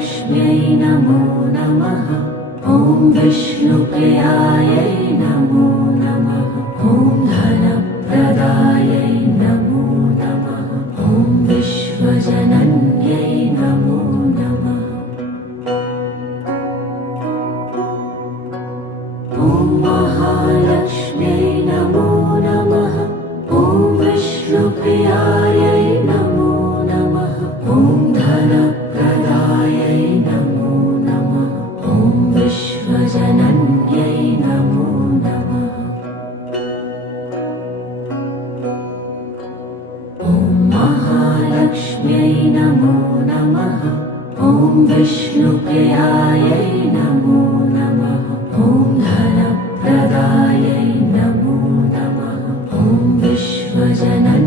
महालक्ष्म्यै नमो नमः। ॐ विष्णुप्रियायै नमो नमः। ॐ धनप्रदायै नमो नमः। ॐ विश्वजनन्यै नमो नमः। ॐ महालक्ष्म्यै नमो नमः। ॐ विष्णुप्रियायै नमो नमः। ॐ धनप्रदायै नमो नमः। ॐ विश्वजनन्यै नमो नमः। ॐ महालक्ष्म्यै नमो नमः। ॐ विष्णुप्रियायै नमो नमः। ॐ धनप्रदायै नमो नमः। ॐ विश्वजनन्यै